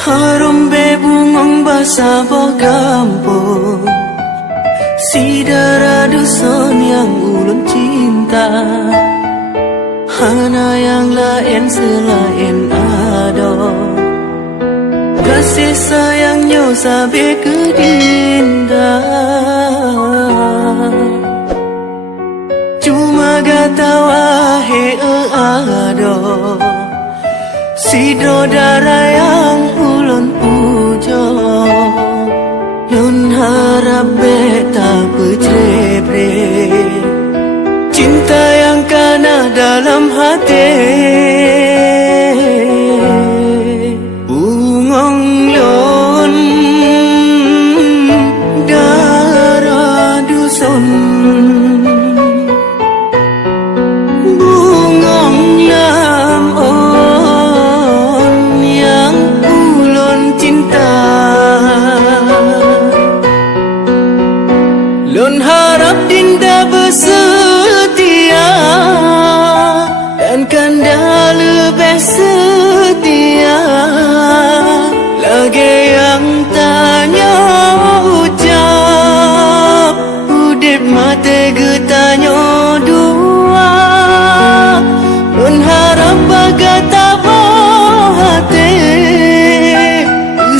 Harumbe bungong basa bogampo si darah dusun yang ulun cinta. Hana yang lain selain ado kasih sayangnya sampai ke dinda. Cuma gata wahe ado si darah yang ulun pujo. Lun harap beta bercebre cinta yang kana dalam hati. Bungong lon darah dusun, bungong lam on yang ulun cinta. Lun harap dinda bersetia dan kanda lebih setia. Lagi yang tanya ucap udip mate getanya dua. Lun harap bagata hati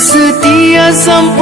setia sampai